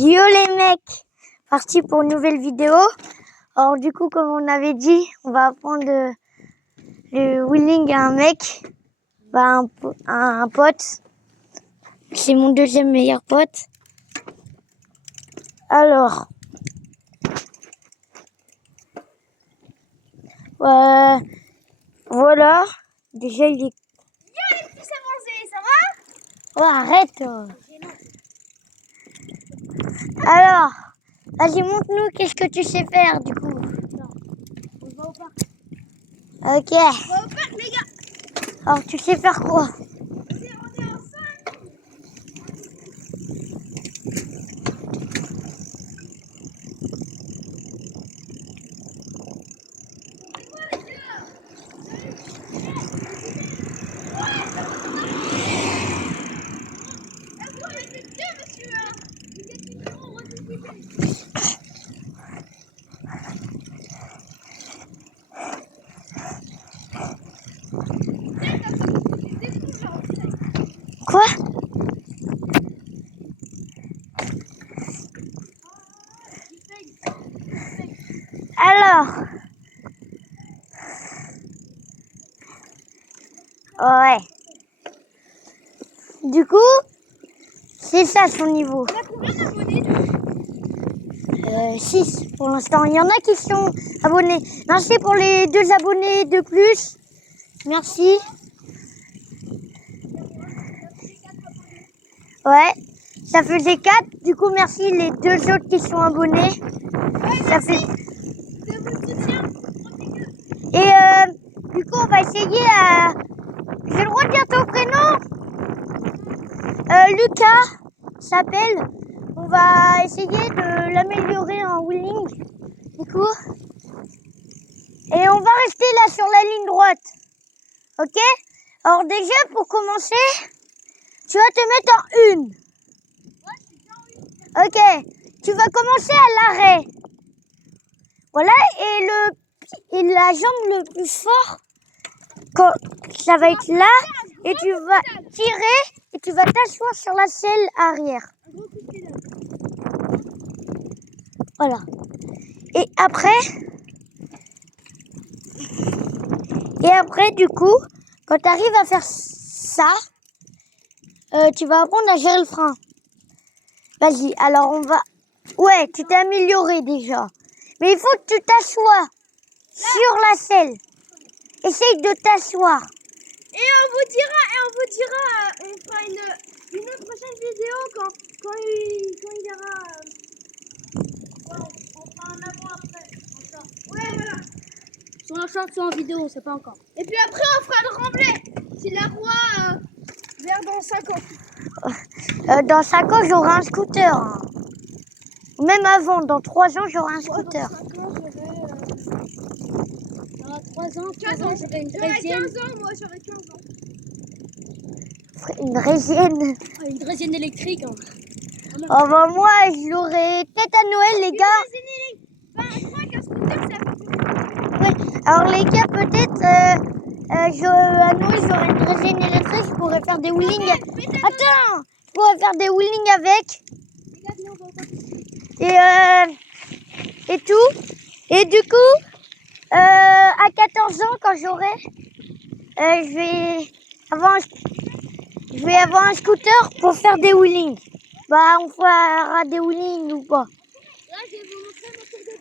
Yo les mecs, parti pour une nouvelle vidéo. Alors du coup, comme on avait dit, on va apprendre le wheeling à un mec, un pote. C'est mon deuxième meilleur pote. Alors, voilà. Déjà il est... Yo les petits avancés, ça va? Oh, arrête. Alors, vas-y, montre-nous qu'est-ce que tu sais faire du coup. On va au parc. Ok. On va au parc les gars. Alors tu sais faire quoi? On est en 5. Quoi? Alors, ouais. Du coup, c'est ça son niveau. On a combien d'abonnés? 6 pour l'instant. Il y en a qui sont abonnés. Merci pour les 2 abonnés de plus. Merci. Ouais, ça faisait 4. Du coup, merci les 2 autres qui sont abonnés. Ça fait... De votre soutien. Et du coup, on va essayer à... J'ai le droit de dire ton prénom? Lucas s'appelle. On va essayer de l'améliorer en wheeling. Du coup. Et on va rester là sur la ligne droite. Ok? Alors déjà, pour commencer, tu vas te mettre en une. Ok. Tu vas commencer à l'arrêt. Voilà. Et la jambe le plus fort, ça va être là. Et tu vas tirer et tu vas t'asseoir sur la selle arrière. Voilà. Et après, du coup, quand tu arrives à faire ça, tu vas apprendre à gérer le frein. Vas-y, alors on va... Ouais, tu t'es amélioré déjà. Mais il faut que tu t'assoies sur la selle. Essaye de t'asseoir. Et on fera une autre prochaine vidéo quand il y aura... on fera un avant après. Ouais, voilà. Soit en short, soit en vidéo, on sait pas encore. Et puis après, on fera le remblai. C'est la roi vers dans 5 ans. Dans 5 ans, j'aurai un scooter. Hein. Même avant, dans 3 ans, j'aurai un scooter. Dans 3 ans, 15 ans, j'aurai une j'aurai draisienne. 15 ans, moi j'aurai 15 ans. Une draisienne. Une draisienne électrique. Hein. Oh bah moi, je l'aurai peut-être à Noël, les gars. Je crois qu'un scooter, ça fait... Ouais. Alors les gars, peut-être à Noël, j'aurai une draisienne électrique. Je pourrais faire des wheelings. Attends, je pourrais faire des wheelings avec. Et tout. Et du coup, à 14 ans, quand j'aurai, je vais avoir un scooter pour faire des wheelings. Bah, on fera des wheelings ou pas. Là, je vais vous montrer mon tour de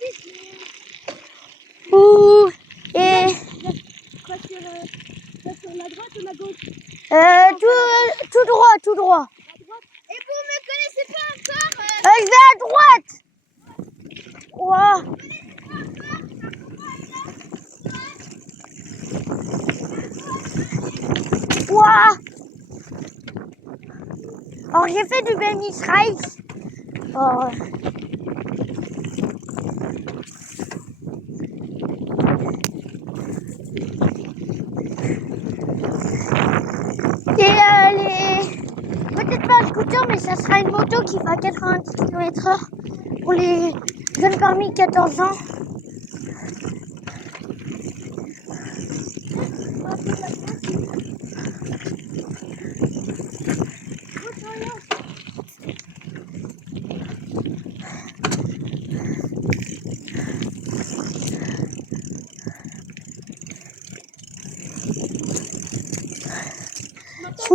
piste. Ouh. Et Pas sur la droite ou la gauche? tout droit, tout droit. Et vous me connaissez pas encore Je vais à droite. Wow. Wow. Alors j'ai fait du Venice Race. Oh. Peut-être pas un scooter, mais ça sera une moto qui va à 90 km/h pour les jeunes parmi 14 ans.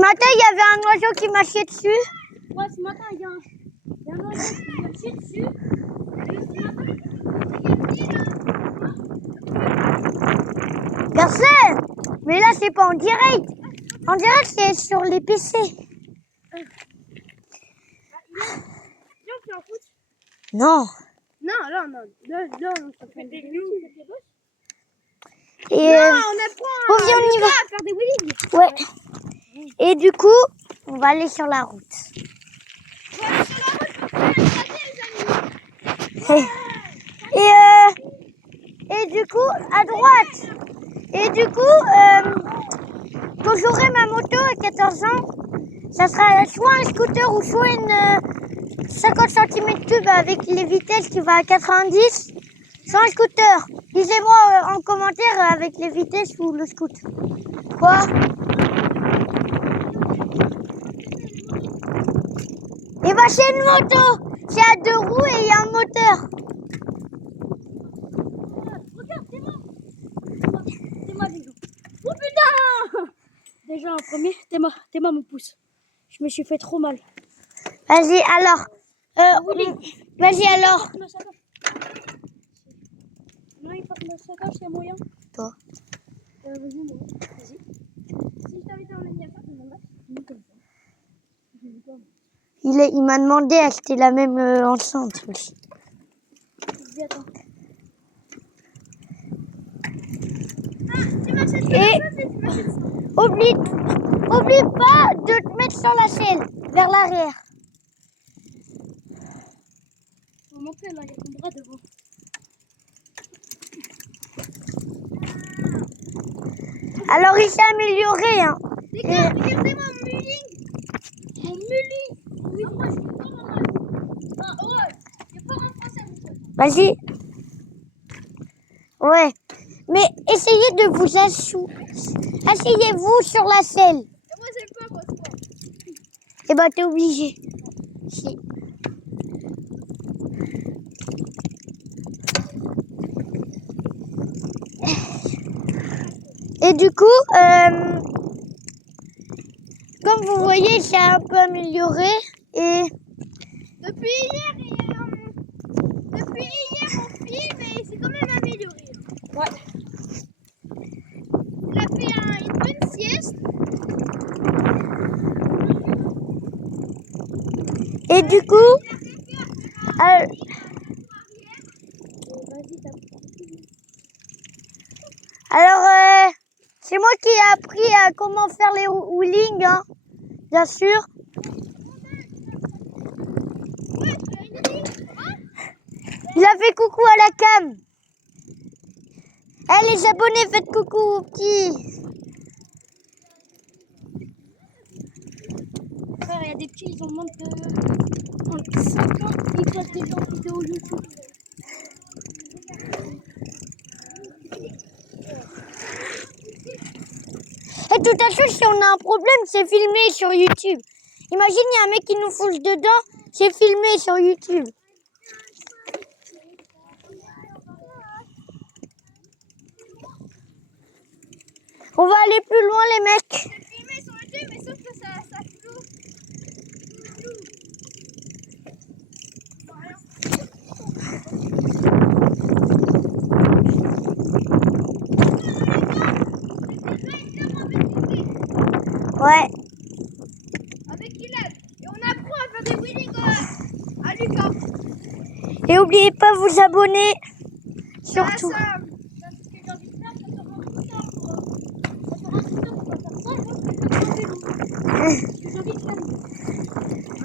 matin, il y avait un oiseau qui m'a chié dessus. Ouais, ce matin, il y a un oiseau qui m'a chié dessus. Et ce matin, Personne. Mais là, c'est pas en direct. En direct, c'est sur les PC. Viens, on fait un foot. Non. Non, là, on se fait des news. Et Non, on apprend oh, viens, on y va. à faire des wheelies. Ouais. Et du coup, on va aller sur la route. Et du coup, à droite. Et du coup, quand j'aurai ma moto à 14 ans, ça sera soit un scooter ou soit une 50 cm3 avec les vitesses qui va à 90, soit un scooter. Dites-moi en commentaire avec les vitesses ou le scooter. Quoi? Et bah c'est une moto. C'est à 2 roues et il y a un moteur. regarde, c'est moi, déjà. Oh putain! Déjà, en premier, t'es moi mon pouce. Je me suis fait trop mal. Vas-y alors. Vas-y alors. Ma sacoche. Non, il faut que ma sacoche, il y a moyen. Toi. Vas-y, moi. Vas-y. Si je t'invite en ligne à faire, tu me match. Il m'a demandé à acheter la même enceinte aussi. Vas-y, attends. Tu m'achètes Et oublie pas de te mettre sur la selle, vers l'arrière. Faut montrer, là, il y a ton bras devant. Alors il s'est amélioré, hein. Les gars, regardez-moi mon mulling. Mon muli! Oui, moi, je suis pas normal. Ah, ouais, il n'y a pas un français, monsieur. Vas-y. Ouais. Mais essayez de vous asseyez-vous sur la selle. Et moi, j'aime pas quand c'est Eh ben t'es obligé. Si. Et du coup, comme vous voyez, c'est un peu amélioré et Depuis hier, on filme et c'est quand même amélioré. Ouais. Il a fait une bonne sieste. et du coup, Vas-y, t'as alors c'est moi qui ai appris à comment faire les wheelings, hein, bien sûr. Ouais, tu as une ligne. Il a fait coucou à la cam. Eh les abonnés, faites coucou aux petits. Frère, il y a des petits, ils ont moins de 5 ans, ils passent déjà en vidéo YouTube. Et de toute façon, si on a un problème, c'est filmé sur YouTube. Imagine, il y a un mec qui nous fonce dedans, c'est filmé sur YouTube. On va aller plus loin, les mecs. C'est filmé sur YouTube, mais sauf que ça floue. Ouais. Avec Ilan. Et on apprend à faire des wheelies à Lucas. Et n'oubliez pas de vous abonner. Surtout. Ça, Ce que j'ai envie de faire, c'est sur un scooter, quoi. Sur un scooter, on va faire ça, et moi, je vais faire en vélo. Ce que j'ai envie de faire.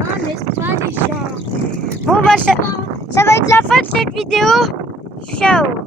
Ah, n'est-ce pas, les gens? Bon, bah, ça va être la fin de cette vidéo. Ciao.